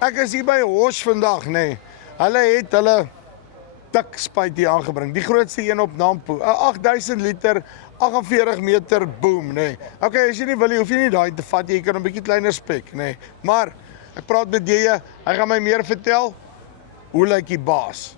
Ek is hier by Hosh vandag, nee. Hulle het hulle dik spuit hier aangebring. Die grootste een op Nampo. 'n 8000 liter, 48 meter boom, nee. Okay, as jy nie wil, hoef jy nie daai te vat nie. Jy kan 'n bietjie kleiner spek, nee. Maar ek praat met DJ, hy gaan my meer vertel. Hoe lyk die baas?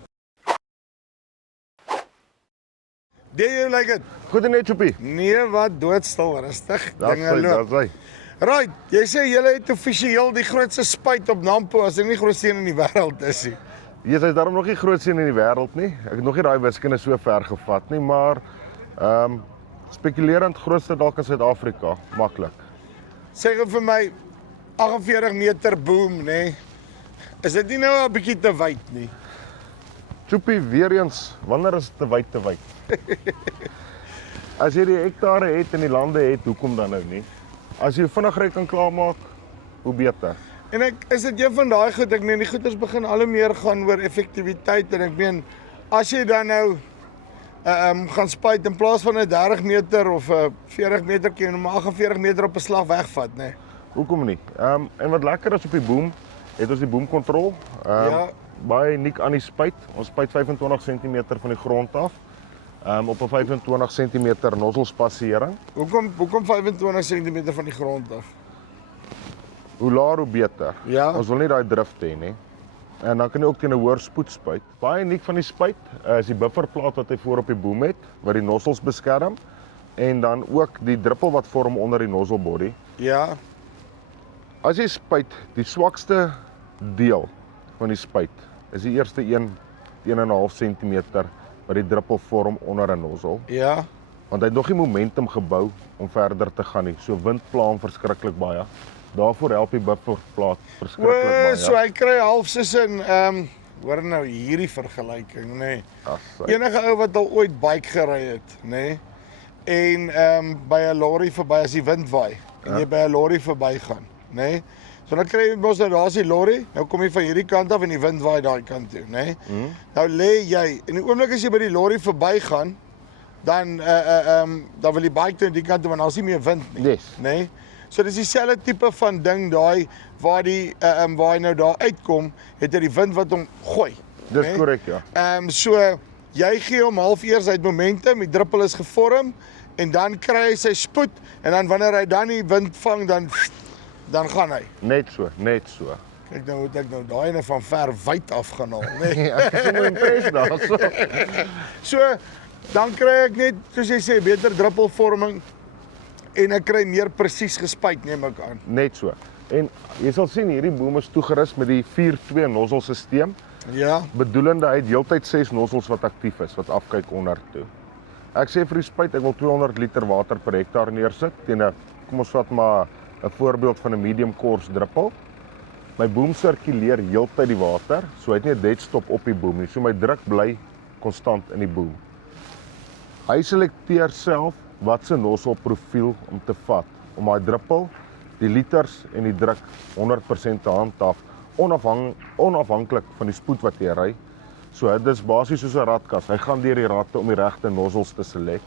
DJ, hoe lyk dit? Goed en net, Choppie. Nee, wat doodstil, rustig. Dinge loop. Dis hy. Right, jy sê julle het offisieel die grootste spuit op Nampo, as dit nie grootste een in die wêreld is nie. Jy is daarom nog nie grootste in die wêreld nie. Ek het nog nie daai wiskunde so ver gevat nie, maar spekulerend grootste dalk in Suid-Afrika, maklik. Sê gou vir my 48 meter boom, nê? Is dit nie nou 'n bietjie te wyd nie? Choppie, weer eens, wanneer is dit te wyd te wyd? As jy die hektare het en die lande het, hoekom dan nou nie? As jy vinniger kan klaarmaak, hoe beter. En is dit een van daai goed, ek meen die goeders begin al hoe meer gaan oor effektiwiteit en ek meen as jy dan nou gaan spuit in plaas van 'n 30 meter of 'n 40 meter kan jy maar 48 meter op 'n slag wegvat, nê? Nee. Hoekom nie? En wat lekker is op die boom, het ons die boomkontrol. Ja. Baie uniek aan die spuit. Ons spuit 25 cm van die grond af. Op 'n 25 cm nozzelspassering. Hoekom 25 cm van die grond af? Hoe laer hoe beter. Ja. Ons wil nie daai drift hê nie. En dan kan jy ook teen 'n hoër spoed spuit. Baie uniek van die spuit is die bufferplaat wat hy voor op die boom het, wat die nozzels beskerm en dan ook die druppel wat vorm onder die nozzle body. Ja. As jy spuit, die swakste deel van die spuit is die eerste 1,5 cm wat die druppel vorm onder 'n nozzle. Ja. Want hy het nog nie momentum gebou om verder te gaan nie. So wind pla hom verskriklik baie. Daarvoor help die bufferplaat verskriklik baie. So hy kry half soos in hoor nou hierdie vergelyking, nê. Nee. Enige ou wat al ooit bike gery het, nê. Nee, en by 'n lorry verby as die wind waai en jy by 'n lorry verbygaan, nê. Nee. So dan kry jy mos nou daar's die lorry, nou kom jy van hierdie kant af en die wind waai daai kant toe, nê. Nee. Nou lê jy en die oomblik as jy by die lorry verbygaan, dan dan wil die bike toe die kant toe want daar's nie meer wind nie, Yes. nê. Nee. So dis dieselfde tipe van ding daai waar die waar hy nou daar uitkom, het hy die wind wat hom gooi. Dis korrek, ja. So jy gee hom half eers uit momentum, die druppel is gevorm en dan kry hy sy spoed en dan wanneer hy dan die wind vang dan gaan hy. Net so. Kyk nou moet ek nou daai ene van ver wyd af gaan haal, nê. Nee. Ek is so impressed daarso. So dan kry ek net soos jy sê beter druppelvorming en ek kry meer presies gespuit, neem ek aan. Net so. En jy sal sien hierdie boom is toegerus met die 4-2 nozzelstelsel. Ja. Bedoelende hy het heeltyd 6 nozzels wat aktief is wat afkyk onder toe. Ek sê vir die spuit ek wil 200 liter water per hektaar neersit teen 'n kom ons vat maar 'n voorbeeld van 'n medium course druppel. My boom sirkuleer heeltyd die water, so hy het nie 'n dead stop op die boom nie. So my druk bly konstant in die boom. Hy selekteer self wat se nozzelprofiel om te vat om daai druppel, die liters en die druk 100% te handhaaf, onafhanklik van die spoed wat jy ry. So dit is basies soos 'n ratkas. Hy gaan deur die ratte om die regte nozzels te selek.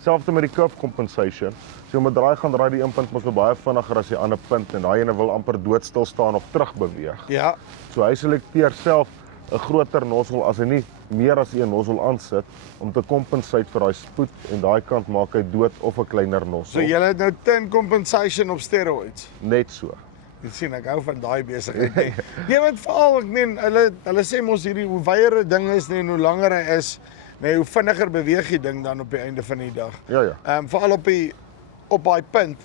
Selfs met die curve compensation. So om 'n draai gaan draai die een punt mos baie vinniger as die ander punt en daai ene wil amper doodstil staan of terug beweeg. Ja. So hy selekteer self 'n groter nozzle as hy nie meer as een nozzle aansit om te compenseer vir daai spoed en daai kant maak hy dood of 'n kleiner nozzle. So jy het nou 10 compensation op steroids. Net so. Ek sien ek hou van daai besigheid. Nee, want veral ek meen hulle sê mos hierdie hoe wyeer 'n ding is en hoe langer hy is, nee, hoe vinniger beweeg die ding dan op die einde van die dag. Ja. Veral op daai punt.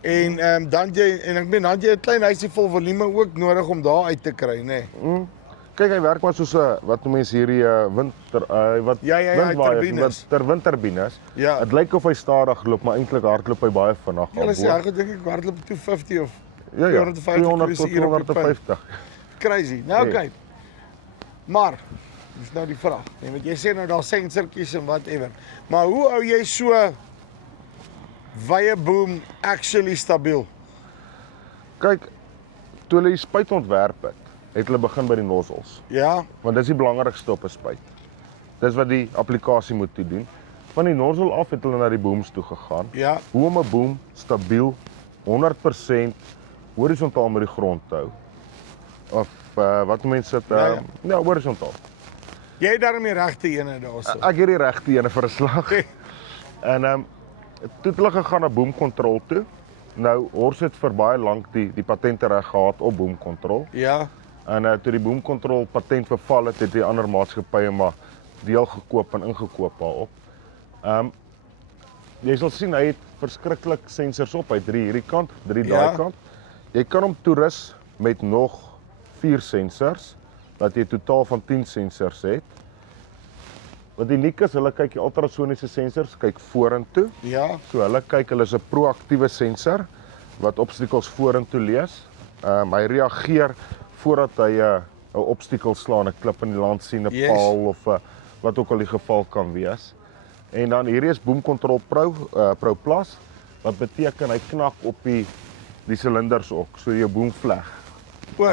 En dan ek meen dan jy 'n klein huisie vol volume ook nodig om daar uit te kry, nê. Nee. Kyk, hy werk maar soos 'n wat noem mense hierdie windturbines. Ja. Dit lyk of hy stadig loop, maar eintlik hardloop hy baie vinnig. Hulle sê ek dink ek hardloop 250 of 200 tot 250. Crazy. Nou okay. Maar dis nou die vraag. Nee, want jy sê nou daar sensortjies en whatever. Maar hoe hou jy so wye boom actually stabiel? Kyk, toe hulle die spuit ontwerp het hulle begin by die nozzels. Ja. Want dis die belangrikste op 'n spuit. Dis wat die applikasie moet doen. Van die nozzle af het hulle na die booms toe gegaan. Ja. Hoe om 'n boom stabiel 100% horisontaal met die grond te hou. of wat mense dit ja, horisontaal. Jy het daarmee regte ene daarso. Ek het die regte ene vir 'n slag. En toe het hulle gegaan na boomkontrol toe. Nou Horst het vir baie lank die patente reg gehad op boomkontrol. Ja. En toe die boomkontrol patent verval het die ander maatskappye maar deel gekoop en ingekoop daarop. Jy sal sien hy het verskriklik sensors op, hy het 3 hierdie kant, 3 daai kant. Jy kan hom toerus met nog 4 sensors, dat jy totaal van 10 sensors het. Wat uniek is, hulle kyk die ultrasoniese sensors, kyk vorentoe. Ja. So hulle is 'n proaktiewe sensor wat obstakels vorentoe lees. Hy reageer voordat hy 'n obstakel slaan, 'n klip in die land sien, 'n paal of wat ook al die geval kan wees. En dan hierdie is Boomcontrol Pro Plus, wat beteken hy knak op die silinders ook, so jou boomvleg.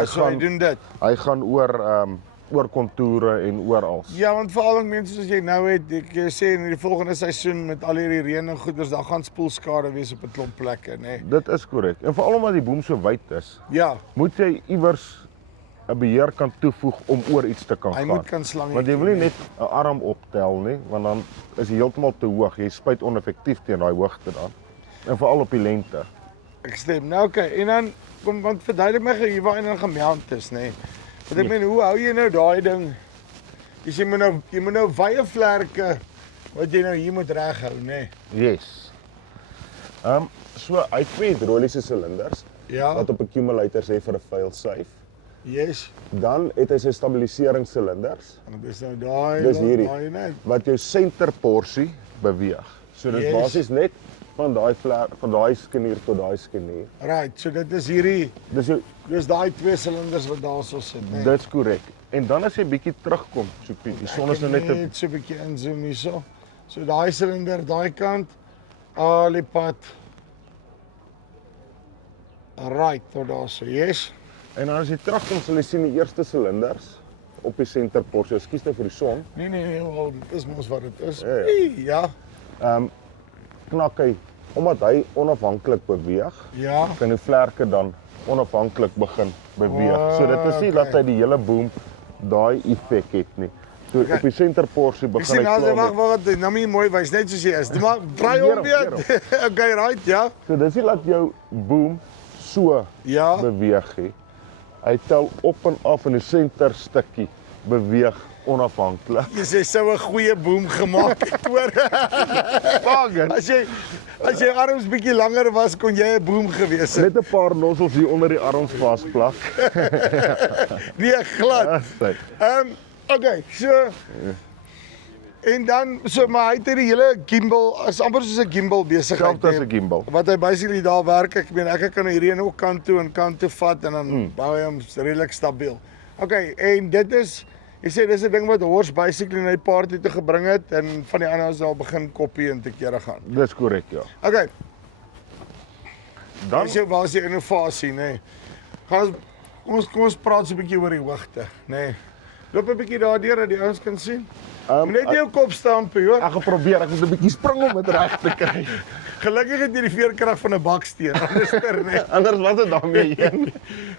So hy doen dit. Hy gaan oor kontoure en oor als. Ja, want veral mense soos jy nou het, ek sê in die volgende seisoen met al hierdie reën en goeders, daar gaan spoelskade wees op 'n klomp plekke, nê. Dit is korrek. En veral omdat die boom so wyd is, ja, moet jy iewers 'n beheer kan toevoeg om oor iets te kan gaan. Hy moet kan slang. Want jy wil nie net 'n arm optel nie, want dan is hy heeltemal te hoog. Jy spuit oneffektief teen daai hoogte dan. En veral op die lengte. Ek stem. Nou en dan kom want verduidelik my hier waar dan gemount is, nê. Want ek meen, hoe hou jy nou daai ding? Jy moet nou wye vlerke wat jy nou hier moet reghou, nê. Yes. So hy het 2 hidroliese silinders wat op accumulators het vir 'n fail-safe. Yes. Dan het hy sy stabiliseringssilinders. En dis nou daai net wat jou senterporsie beweeg. So dit basies net van daai skenier tot daai skenier. Right, so dit is hierdie dis daai 2 silinders wat daarso sit, né? Dit's korrek. En dan as jy bietjie terugkom, so die son is nou net so 'n bietjie inzoom hierso. So daai silinder daai kant al die pad. Right, tot daarso. Yes. En dan as jy terugkom, sal jy sien die eerste silinders op die senterporsie. Ekskuus nou vir die son. Nee, wel, dis mos wat dit is. Ja. Knak hy omdat hy onafhanklik beweeg. Ja. Kan die vlerke dan onafhanklik begin beweeg. So dit is nie dat hy die hele boom daai effek het nie. So op die senterporsie begin hy klaar. Wag, nou moet jy mooi wys, net soos jy is. Maar draai om weer. Okay, right, ja. So dis nie dat jou boom so beweeg nie. Hy tel op en af in die senterstukkie beweeg onafhanklik. Jy sou 'n goeie boom gemaak het, hoor. As jy arms bietjie langer was, kon jy 'n boom gewees het. Net 'n paar nozzels hier onder die arms vasplak. Nee, glad. Okay, so en dan maar hy het die hele gimbal, is amper soos 'n gimbal besigheid. Selfs 'n gimbal. Wat hy basically daar werk, ek meen ek kan hierdie een ook kant toe en kant toe vat en dan bou hy hom redelik stabiel. Okay, en dit is jy sê dis 'n ding wat Horst basically na die party toe gebring het en van die ander ons al begin kopie en te kere gaan. Dis korrek, ja. Okay. Dan waar is die innovasie, nê? Kom ons praat so 'n bietjie oor die hoogte, nê. Loop 'n bietjie daardeur dat die ouens kan sien. Net jou kop stamp, hoor. Ek gaan probeer, ek moet 'n bietjie spring om dit reg te kry. Gelukkig het jy die veerkrag van 'n baksteen, anders was dit daarmee heen.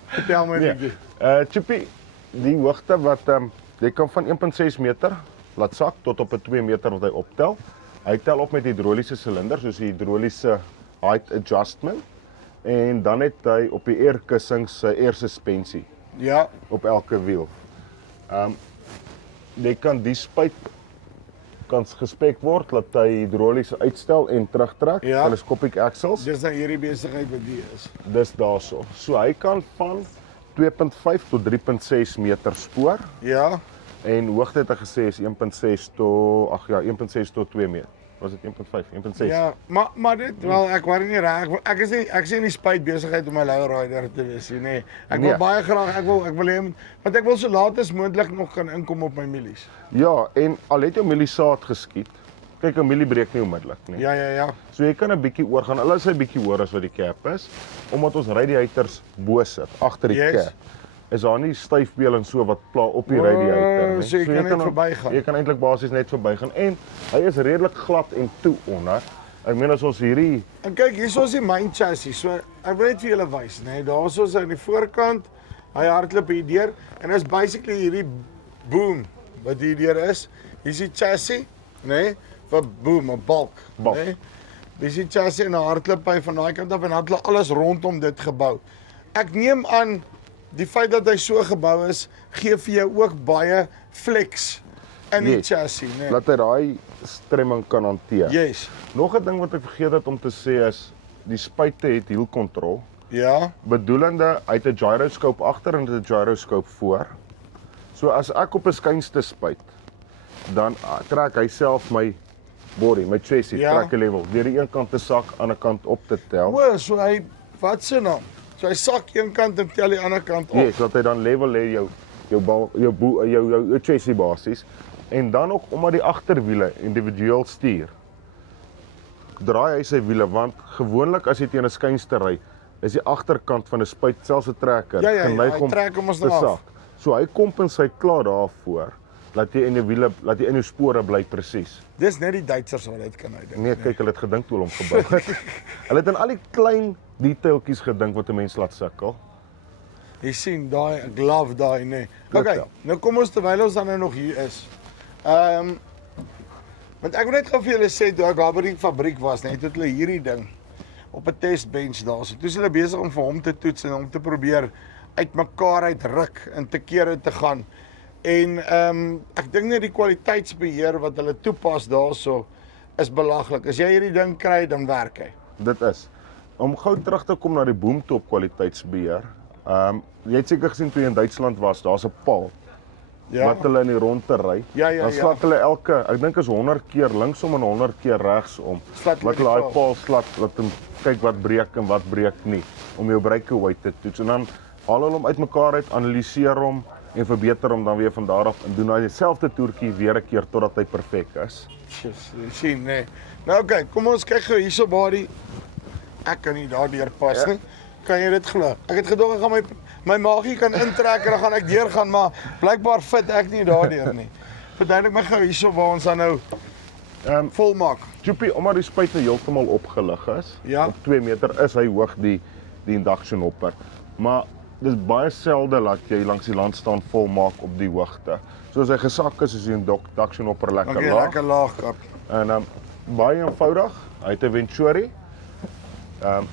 Vertel my 'n bietjie. Chippy, die hoogte wat jy kan van 1.6 meter laat sak tot op 'n 2 meter wat hy optel. Hy tel op met hidroliese silinders, soos die hidroliese height adjustment. En dan het hy op die airkussings sy air suspensie. Ja. Op elke wiel. Jy kan die spuit kan gespek word dat hy hidrolies uitstel en terugtrek. Telescopic axles. Dis nou hierdie besigheid wat die is. Dis daarso. So hy kan van 2.5 tot 3.6 meter spoor. Ja. En hoogte het hy gesê is 1.6 tot 2 meter. Was dit 1.5, 1.6? Ja, maar dit wel ek worry nie reg. Ek sê nie spuit besigheid om 'n low rider te wees nie. Ek wil baie graag, ek wil hê want ek wil so laat as moontlik nog kan inkom op my mielies. Ja, en al het jou mieliesaad geskiet. Kyk, 'n mielie breek nie onmiddellik nie. Ja. So jy kan 'n bietjie oorgaan. Hulle is 'n bietjie hoër as wat die cap is, omdat ons radiators bo sit agter die cap. Is daar nie styfbeel en so wat pla op die radiator nie. So jy kan net verbygaan. Jy kan eintlik basies net verbygaan en hy is redelik glad en toe onder. Ek meen as ons hierdie en kyk, hier is die main chassis. So ek wil net vir julle wys, nê. Daarso is aan die voorkant Hy hardloop hier deur en is basically hierdie boom wat hier deur is. Hier is die chassis, nê, vir boom, 'n balk, nê. Dis die chassis en 'n hardloop hy van daai kant af en hulle alles rondom dit gebou. Ek neem aan die feit dat hy so gebou is, gee vir jou ook baie flex in die chassis, nê. Laat hy daai stremming kan hanteer. Yes. Nog 'n ding wat ek vergeet het om te sê is die spuite het hiel kontrol. Ja. Bedoelende hy het 'n gyroscope agter en 'n gyroscope voor. So as ek op 'n skynste spuit, dan trek hy self my body, my chassis, trek 'n level. Deur die een kant te sak, ander kant op te tel. O, so hy wat se naam? So hy sak een kant en tel die ander kant op. Ja, dat hy dan level lê jou chassis basies. En dan ook omdat die agterwiele individueel stuur, draai hy sy wiele, want gewoonlik as jy teen 'n skynste ry, is die agterkant van 'n spuit selfs 'n trekker geneig om trek hom ons te nou af. sak. So hy kompenseer klaar daarvoor dat jy in jou wiele, dat jy in jou spore bly presies. Dis net die Duitsers wat dit kan uitdink. Nee, kyk, hulle het gedink toe hulle hom gebou het. Hulle het aan al die klein detailtjies gedink wat 'n mens laat sukkel. Jy sien daai glove daai nê. Okay, nou kom ons terwyl ons dan nou nog hier is. Want ek wil net gou vir julle sê toe ek daar by die fabriek was, net het hulle hierdie ding op 'n testbench daarso. Toe is hulle besig om vir hom te toets en om te probeer uitmekaar uitruk en te kere te gaan. En ek dink net die kwaliteitsbeheer wat hulle toepas daarso is belaglik. As jy hierdie ding kry, dan werk hy. Dit is. Om gou terug te kom na die boomtop kwaliteitsbeheer. Jy het seker gesien toe jy in Duitsland was, daar's 'n paal. Ja. Wat hulle in die rondte ry. Dan slat hulle ek dink is 100 keer linksom en 100 keer regsom. Wat hulle daai paal slat, laat hom kyk wat breek en wat breek nie, om jou breakaway te toets. En dan haal hulle hom uitmekaar uit, analiseer hom en verbeter hom dan weer van daar af en doen hy dieselfde toertjie weer 'n keer totdat hy perfek is. Jy sien, nee. Nou okay, kom ons kyk gou hierso baie. Ek kan nie daardeur pas nie. Kan jy dit glo? Ek het gedog ek gaan my maagie kan intrek en dan gaan ek deurgaan, maar blykbaar fit ek nie daardeur nie. Verduidelik my gou hierso waar ons dan nou volmaak. Joepie, omdat die spuit heeltemal opgelig is, op 2 meter is hy hoog die induction hopper. Maar dis baie selde dat jy langs die land staan volmaak op die hoogte. So as hy gesak is die induction hopper lekker laag. Lekker laag kap. En baie eenvoudig, hy het 'n Venturi.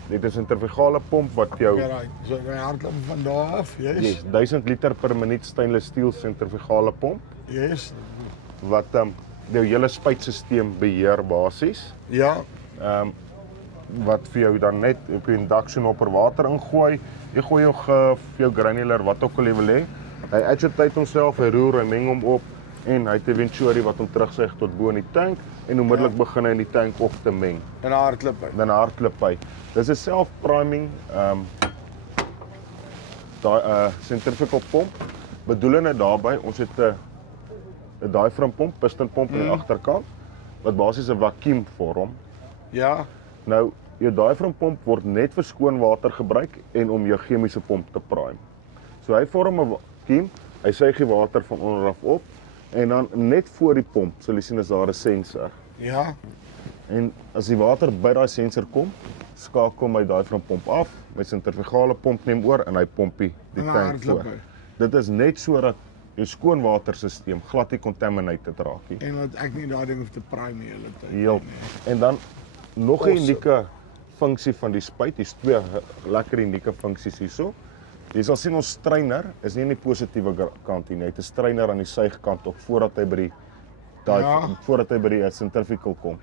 Dit is 'n sentrifugale pomp wat jou so hy hardloop van daar af, yes. 1000 liter per minuut stainless steel sentrifugale pomp. Yes. Wat jou hele spuitstelsel beheer basies. Ja. Wat vir jou dan net op die induction hopper water ingooi. Jy gooi jou gif, jou granular, wat ook al jy wil hê. Hy agitate homself, hy roer, hy meng hom op en hy het 'n Venturi wat hom terugsuig tot bo in die tank en onmiddellik begin hy in die tank op te meng. En hardloop hy. Dan hardloop hy. Dis 'n self-priming centrifugal pomp. Bedoelende daarbey, ons het 'n diaphragm pomp, piston pomp aan die agterkant wat basies 'n vakuum vorm. Ja. Nou, jou diaphragm pomp word net vir skoon water gebruik en om jou chemiese pomp te prime. So hy vorm 'n vakuum, hy suig die water van onder af op en dan net voor die pomp, sal jy sien is daar 'n sensor. Ja. En as die water by daai sensor kom, skakel my diaphragm pomp af, my sentrifugale pomp neem oor en hy pomp die tank voor. Dit is net sodat jou skoonwaterstelsel glad nie contaminated raak nie. En dat ek nie daai ding hoef te prime die hele tyd. Heel. En dan nog 'n unieke funksie van die spuit, dis twee lekker unieke funksies hierso. Jy sal sien ons strainer is nie aan die positiewe kant nie, hy het 'n strainer aan die suigkant op voordat hy by die centrifugal kom.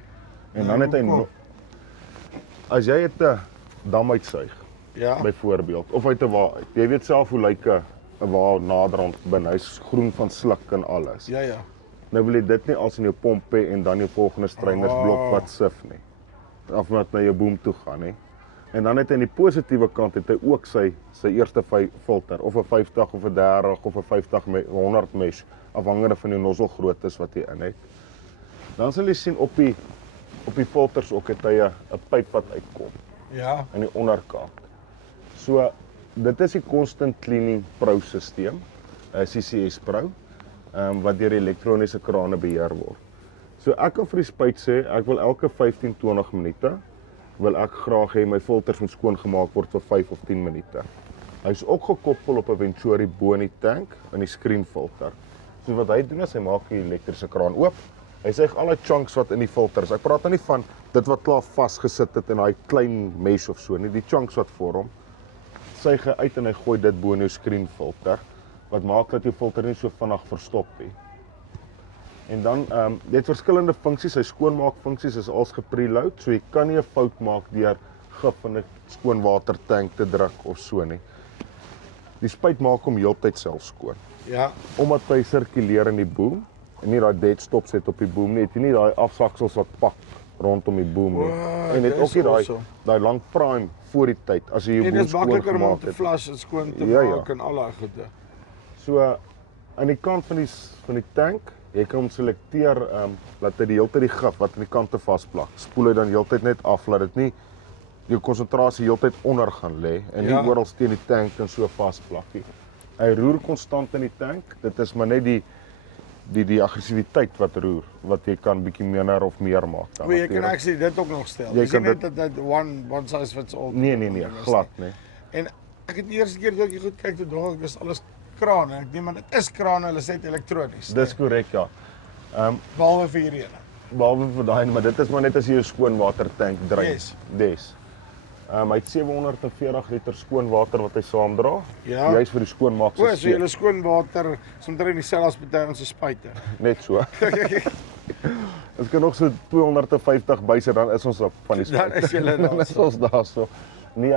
En dan het hy as jy het 'n dam uitsuig, byvoorbeeld, of uit 'n wa, jy weet self hoe lyk 'n wa naderhand binne, hy's groen van sluk en alles. Ja. Nou wil jy dit nie als in jou pomp hê en dan jou volgende streinersblok wat sif nie. Of wat na jou boom toe gaan nie. En dan het hy aan die positiewe kant het hy ook sy eerste filter, of 'n 50 of 'n 30 of 'n 50-100 mesh, afhangende van die nozzelgroottes wat hy in het. Dan sal jy sien op die filters ook het hy 'n pyp wat uitkom. Ja. Aan die onderkant. So dit is die Constant Cleaning Pro stelsel, CCS Pro, wat deur elektroniese krane beheer word. So ek kan vir die spuit sê, ek wil elke 15-20 minute wil ek graag hê my filters moet skoongemaak word vir 5 of 10 minute. Hy's ook gekoppel op 'n Venturi bo in die tank in die screenfilter. So wat hy doen is hy maak die elektriese kraan oop. Hy suig al die chunks wat in die filter is. Ek praat nou nie van dit wat klaar vasgesit het in daai klein mesh of so nie, die chunks wat vorm. Suig hy uit en hy gooi dit bo in jou screenfilter wat maak dat jou filter nie so vinnig verstop nie. En dan jy het verskillende funksies, sy skoonmaakfunksies is als gepreload, so jy kan nie 'n fout maak deur gif in 'n skoonwatertank te druk of so nie. Die spuit maak hom heeltyd self skoon. Ja. Omdat hy sirkuleer in die boom en nie daai dead stops het op die boom nie, het jy nie daai afsaksels wat pak rondom die boom nie. En het ook nie daai lang prime voor die tyd as jy jou boom skoon gemaak het. En dit is makliker om te flush en skoon te maak en al daai goede. So aan die kant van die tank, jy kan hom selekteer dat hy die hele tyd die gif wat aan die kante vasplak. Spoel hy dan heeltyd net af laat dit nie jou konsentrasie heeltyd onder gaan lê en nie oral teen die tank en so vasplak nie. Hy roer konstant in die tank. Dit is maar net die aggressiwiteit wat roer wat jy kan bietjie minder of meer maak. Maar jy kan actually dit ook nog stel. Jy kan net dat one size fits all. Nee, glad nie. En ek het die eerste keer toe ek goed kyk toe dink ek is alles krane. Ek dink maar dit is krane, hulle sê dit elektronies. Dis korrek, ja. Behalwe vir hierdie ene. Behalwe vir daai, maar dit is maar net as jy 'n skoonwatertank dryf. Yes. Dis. Hy het 740 liter skoonwater wat hy saamdra. Ja. Juist vir die skoonmaak se. O, so julle skoonwater is omtrent dieselfde as baie ons spuite. Net so. Dit kan nog so 250 byse dan is ons op van die spuit. Dan is julle daar. Dan is ons daar so. Nee,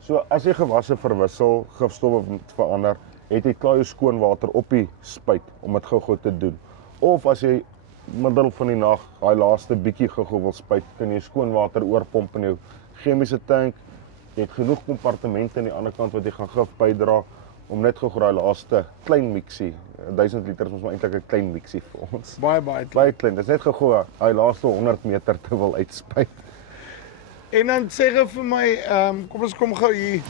so as jy gewasse verwissel, gifstowwe verander, het jy klaar jou skoonwater op die spuit om dit gou-gou te doen. Of as jy middel van die nag daai laaste bietjie gou-gou wil spuit, kan jy skoonwater oorpomp in jou chemiese tank. Jy het genoeg kompartemente aan die ander kant wat jy gaan gif bydra om net gou-gou daai laaste klein mixie, 1000 liter is ons maar eintlik 'n klein mixie vir ons. Baie klein. Dit is net gou-gou daai laaste 100 meter te wil uitspuit. En dan sê jy vir my, kom ons kom gou hier.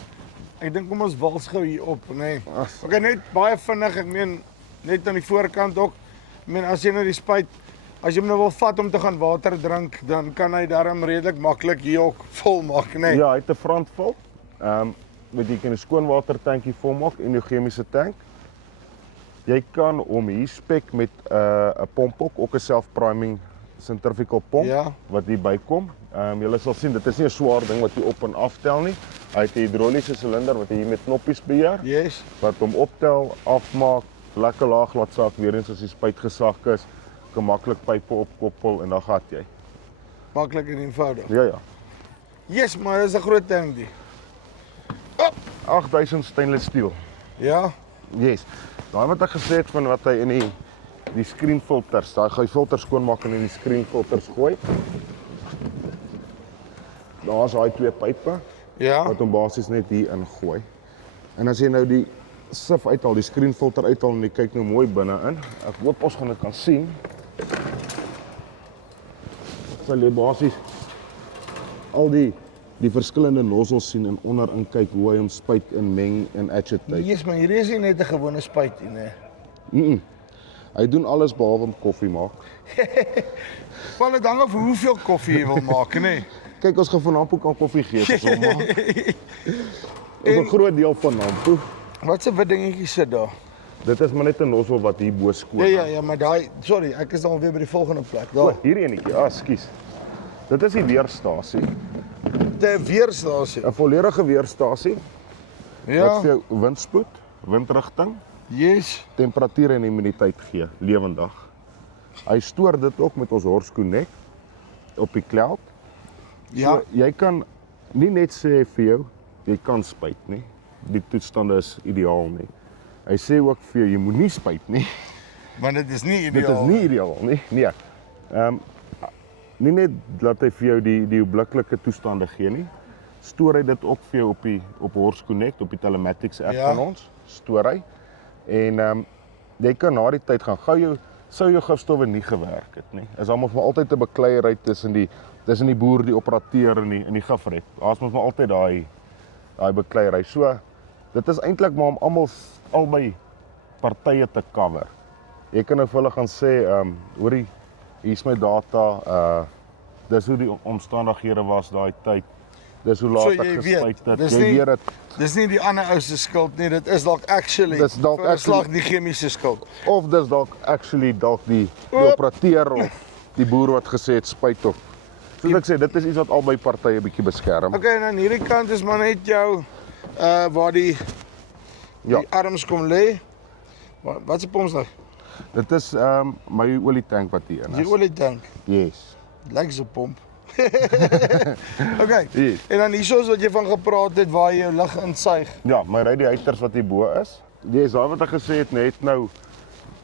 Ek dink kom ons wals gou hier op, nê. Nee. Okay, net baie vinnig, ek meen net aan die voorkant ook. Ek meen as jy nou die spuit, as jy hom nou wil vat om te gaan water drink, dan kan hy darm redelik maklik hier ook vol maak, nê. Nee. Ja, hy het 'n frontvul. Wat jy kan 'n skoonwatertankie volmaak en jou chemiese tank. Jy kan hom hier spek met 'n pomp ook 'n self-priming centrifugal pomp wat hier bykom. Julle sal sien dit is nie 'n swaar ding wat jy op en aftel nie. Hy het 'n hidroliese silinder wat jy hier met knoppies beheer. Yes. Wat hom optel, afmaak, lekker laag laat sak weer eens as die spuit gesak is, kan maklik pype opkoppel en dan gat jy. Maklik en eenvoudig. Ja. Yes, maar dis 'n groot ding die. 8000 stainless steel. Ja. Yes. Daai wat ek gesê het van wat hy in die screenfilters, daai gaan filters skoonmaak en in die screenfilters gooi. Daar's daai twee pype wat hom basies net hier ingooi. En as jy nou die sif uithaal, die screenfilter uithaal en jy kyk nou mooi binne-in. Ek hoop ons gaan dit kan sien. Sal jy basies al die verskillende nozzels sien en onderin kyk hoe hy hom spuit en meng en agitate. Yes, maar hier is nie net 'n gewone spuit nie. Hy doen alles behalwe om koffie maak. Val dit hang af hoeveel koffie jy wil maak, nê? Kyk, ons gaan van Nampo kan koffie gee as ons maak. Dit is 'n groot deel van Nampo. Wat 'n wit dingetjie sit daar? Dit is maar net 'n nozzel wat hier bo skoon. Ja, maar daai, sorry, ek is dan weer by die volgende plek. Daar. Hier enetjie. Ekskuus. Dit is die weerstasie. 'n Weerstasie. 'n Volledige weerstasie. Ja. Wat vir jou windspoed, windrigting, yes, temperatuur en humiditeit gee, lewendig. Hy stoor dit ook met ons Horse Connect op die cloud. Ja. So, jy kan nie net sê vir jou, jy kan spuit nie. Die toestande is ideaal nie. Hy sê ook vir jou, jy moenie spuit nie. Want dit is nie ideaal. Dit is nie ideaal nie. Nee. Nie net laat hy vir jou die oorbliklike toestande gee nie. Stoor hy dit ook vir jou op Horse Connect, op die telematics app van ons. Stoor hy. En jy kan na die tyd gaan sou jou gifstowwe nie gewerk het nie. Is almal maar altyd 'n bekleierery tussen die boer, die operateur en die gifrek. Daar's mos maar altyd daai bekleierery. So dit is eintlik maar om albei partye te cover. Jy kan nou vir hulle gaan sê, hoorie, hier's my data, dis hoe die omstandighede was daai tyd. Dis hoe laat So ek jy gespuit weet, het. dis Jy nie- weet dit. Dis nie die ander ou se skuld nie, dit is dalk actually Dis dalk vir 'n slag actually- die chemiese skuld. Of dis dalk actually dalk die Oop. operateur of die boer wat gesê het spuit op. Soos ek sê, dit is iets wat albei partye bietjie beskerm. Okay, en aan hierdie kant is maar net jou waar die Ja, arms kom lê. Wat se pomps nou? dit is my olietank wat hier in Die is. olietank. Yes. Lyk so 'n pomp. Okay. Yes. En dan hierso is wat jy van gepraat het waar jy jou lug insuig. Ja, my radiators wat hier bo is. Yes, daai wat ek gesê het net nou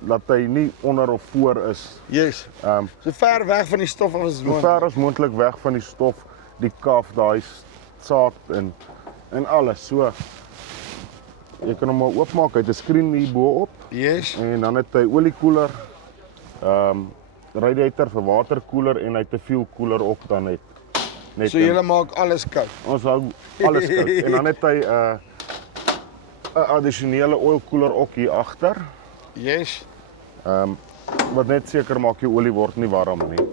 dat hy nie onder of voor is. Yes. Ehm So ver weg van die stof af as so moontlik. ver as moontlik weg van die stof, die kaf, daai saad en alles. So jy kan hom maar oopmaak, hy het 'n skerm hier bo op Yes. en dan het hy oliekoeler, radiator vir waterkoeler en hy het 'n fuel koeler ook dan net So jy maak alles koud. ons hou alles koud en dan het hy 'n addisionele oil koeler ook hier agter. Yes. Wat net seker maak die olie word nie warm nie.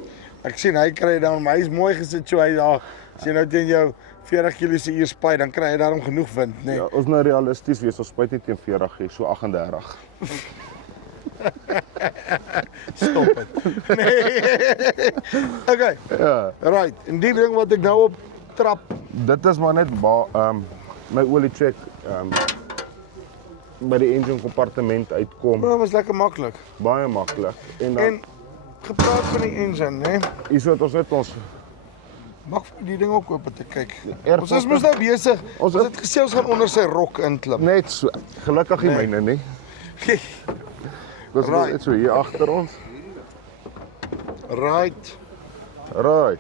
Ek sien hy kry dan, maar hy's mooi gesitueer daar. As jy nou teen jou 40 km/h spuit, dan kry hy daarom genoeg wind, né? Nee. Ja, ons nou realisties wees, ons spuit nie teen 40 nie, so 38. Stop dit. Nee. Okay. Ja, Right. En die ding wat ek nou op trap. dit is maar net my olie check by die engine kompartement uitkom. Dit was lekker maklik. Baie maklik. En dan En gepraat van die engine, né? hierso het ons net ons Mag vir die ding ook oop te kyk. Air Ons is filter. mos nou besig. Ons Ons het gesê ons gaan onder sy rok inklim. net so gelukkig nie Nee. myne nie. Dis Right. net so hier agter ons. Right. Right.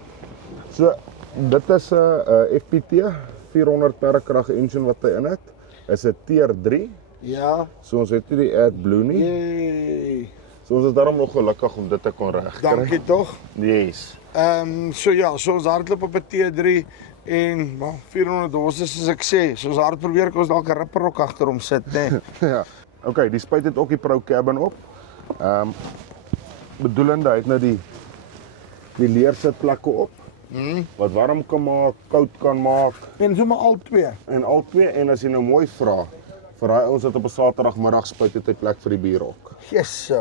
So dit is 'n FPT 400 perkrag engine wat hy in het. Is 'n tier 3. Ja. So ons het nie die AdBlue nie. Yay. So ons is daarom nog gelukkig om dit te kon regkry. Dankie tog. Yes. So ja, so ons hardloop op 'n T3 en maar 400 horse soos ek sê. So ons hard probeer ek ons dalk 'n ripperrok agter hom sit, né? Nee. Ja. Okay, die spuit het ook die Pro Cabin op. Bedoelende hy het nou die leersitplekke op. Wat warm kan maak, koud kan maak En sommer al twee. en al twee en as jy nou mooi vra vir daai ouens wat op 'n Saterdagmiddag spuit het hy plek vir die bierhok. Yes.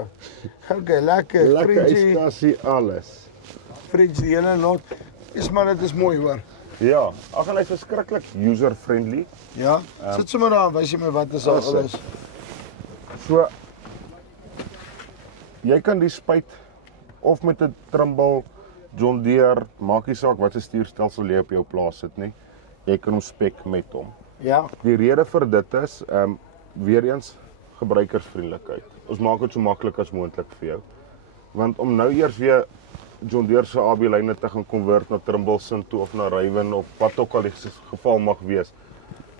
Okay, lekker. Lekker Fridgie, ystassie alles. fridge die hele lot. Is maar dit is mooi hoor. Ja, ag en hy's verskriklik user friendly. Ja. Sit sommer daar, wys jy my wat is al Is dit? alles. So jy kan die spuit of met 'n Trimble, John Deere, maak nie saak wat 'n stuurstelsel jy op jou plaas sit nie. Jy kan hom spek met hom. Ja. Die rede vir dit is weer eens gebruikersvriendelikheid. Ons maak dit so maklik as moontlik vir jou. Want om nou eers weer John Deere se AB lyne te gaan konvert na Trimble sin toe of na Raven of wat ook al die geval mag wees.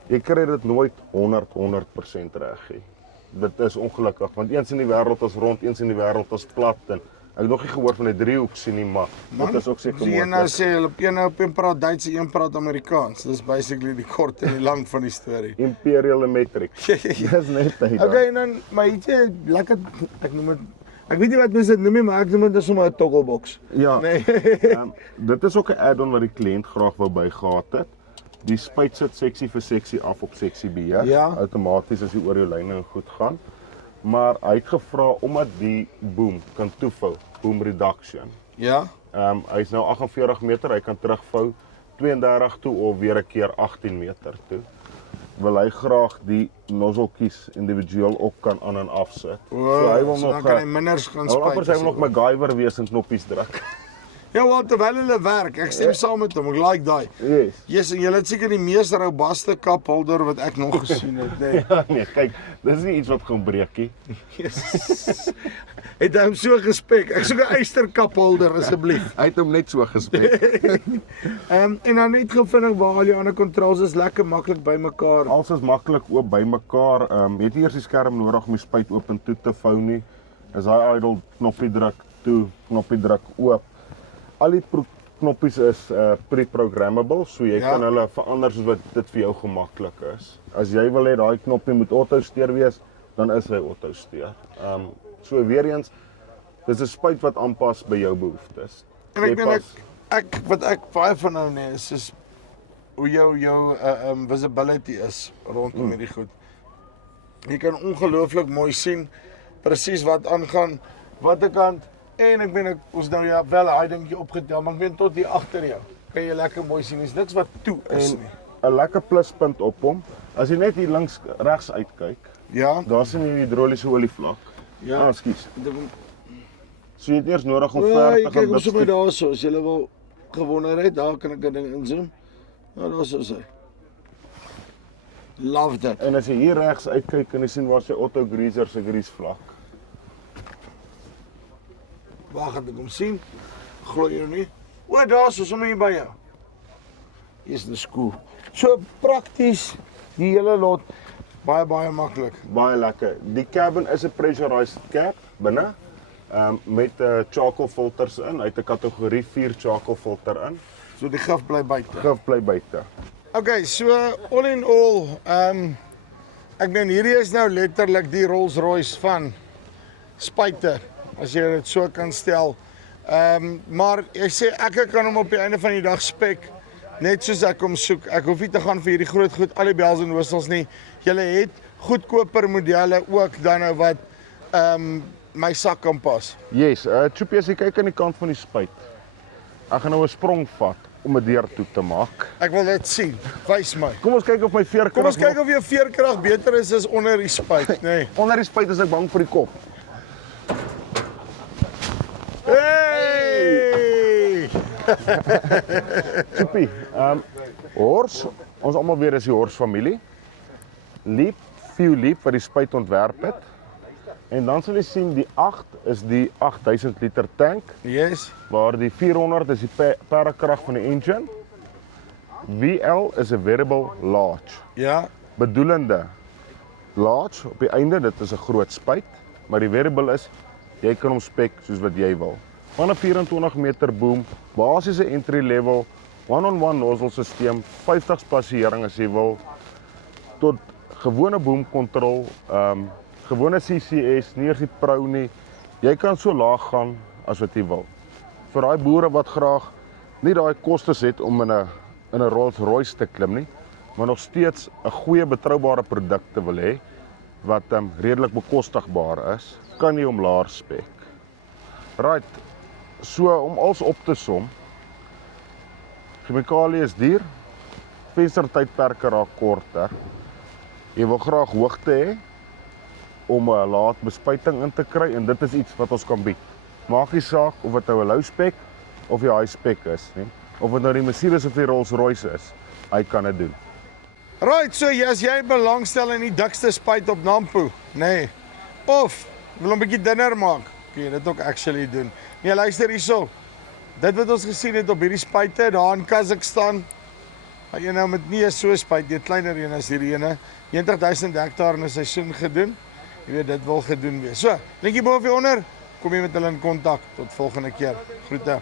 Jy kry dit nooit 100% reg nie. Dit is ongelukkig want eens in die wêreld is rond, eens in die wêreld is plat en ek het nog nie gehoor van 'n driehoek sien nie, maar dit is ook seker Die een nou moontlik. sê hulle een op praat Duits, een praat Amerikaans. Dis basically die kort en die lank van die storie. Imperial Metric. Dis net hy. Okay, en dan maar ietsie lekker ek noem dit ek weet nie wat mense dit noem nie, maar ek noem dit sommer 'n toggle box. Ja. Nee. Dit is ook 'n add-on wat die kliënt graag wou bygehad het. Die spuit sit seksie vir seksie af op seksie B. Ja. Outomaties as jy oor jou lyne en goed gaan. Maar hy het gevra omdat die boom kan toevou, boom reduction. Ja. Hy's nou 48 meter, hy kan terugvou 32 toe of weer 'n keer 18 meter toe. Wil hy graag die nozzeltjies individueel ook kan aan en afsit. So hy wil so nog dan kan hy minders gaan hy wil amper spuit. sy wil nog MacGyver wees en knoppies druk. Ja, wel terwyl hulle werk. Ek stem saam met hom. Ek like daai. Yes. Yes, en jy het seker die mees robuuste kaphouder wat ek nog gesien het, nee. Ja, nee, kyk, dis nie iets wat gaan breek nie. Yes. Het hy hom so gespek. Ek soek 'n eysterkaphouder asseblief. Hy het hom net so gespek. En dan net gou vinnig waar al die ander controls is lekker maklik bymekaar. Alles is maklik oop bymekaar. Jy het nie eers die skerm nodig om die spuit oop en toe te vou nie. Is daai idle knoppie druk toe, knoppie druk oop. Al die knoppies is pre-programmable, so jy kan hulle verander soos wat dit vir jou gemaklik is. As jy wil hê daai knoppie moet auto steur wees, dan is hy auto steur. So weer eens, dis 'n spuit wat aanpas by jou behoeftes. En ek dink wat ek baie van nou nee is hoe jou visibility is rondom hierdie goed. Jy kan ongelooflik mooi sien presies wat aangaan, watter kant, en ek meen ons nou ja wel 'n dingetjie opgetel, maar ek meen tot hier agter jou. Kan jy lekker mooi sien, is niks wat toe is nie. 'n Lekker pluspunt op hom, as jy net hier links regs uitkyk, Ja. daar sien jy die hidroliese olievlak. Ja. Ekskuus. So jy het eers nodig om ver te gaan kyk ons dit sommer daar so, as jy wil gewonder het, daar kan ek 'n ding inzoom. Nou daar so sy. Love that. En as jy hier regs uitkyk, kan jy sien waar sy Otto Greaser se greasevlak. Waar gaan ek hom sien? Glo jy nie? O, daar so sommer hier by jou. Hier is die skool. So prakties die hele lot, baie maklik. Baie lekker. Die cabin is 'n pressurized cab binne, met charcoal filters in. Hy het 'n kategorie 4 charcoal filter in. So die gif bly buite. Gif bly buite. Okay, so all in all, ek meen hierdie is nou letterlik die Rolls-Royce van Spyter, as jy dit so kan stel. Maar ek sê ek kan hom op die einde van die dag spek, net soos ek hom soek. Ek hoef nie te gaan vir hierdie groot goed, al die bells en whistles nie. Julle het goedkoper modelle ook dan nou wat my sak kan pas. Yes, Choopie, as jy kyk aan die kant van die spuit. Ek gaan nou 'n sprong vat om 'n deur toe te maak. Ek wil dit sien. Wys my. Kom ons kyk of my veerkrag. Kom ons kyk of jou veerkrag beter is as onder die spuit, nê. Nee. Onder die spuit is ek bang vir die kop. Hey! Choopie, Horse, ons almal weet is die Horse familie. Leap, Few Leap wat die spuit ontwerp het. En dan sal jy sien die 8 is die 8000 liter tank, Yes. waar die 400 is die perkrag van die engine. VL is 'n variable large. Ja. Bedoelende large op die einde, dit is 'n groot spuit, maar die variable is jy kan hom spek soos wat jy wil. Van 'n 24 meter boom, basiese entry level, one-on-one nozzle stelsel, 50 spasiering as jy wil, tot gewone boom control, gewone CCS, nie eers die Pro nie. Jy kan so laag gaan as wat jy wil. Vir daai boere wat graag nie daai kostes het om in 'n Rolls-Royce te klim nie, maar nog steeds 'n goeie betroubare produk te wil hê wat redelik bekostigbaar is, kan jy hom laer spek. Right. So om alles op te som, chemikalie is duur, venstertydperke raak korter. Jy wil graag hoogte hê om 'n laat bespuiting in te kry en dit is iets wat ons kan bied. Maak nie saak of dit nou 'n low spec of die high spec is nie, of dit nou die Mercedes of die Rolls-Royce is, hy kan dit doen. Right, so as jy belangstel in die dikste spuit op Nampo, nê. Of wil 'n bietjie dinner maak, kan jy dit ook actually doen. Nee, luister hierso. Dit wat ons gesien het op hierdie spuite daar in Kazakhstan, jy nou met nie so spuit, jy kleiner een as hierdie ene, 90000 hektaar in 'n seisoen gedoen. Jy weet dit wil gedoen wees. So, linkie bo of onder, kom jy met hulle in kontak. Tot volgende keer. Groete.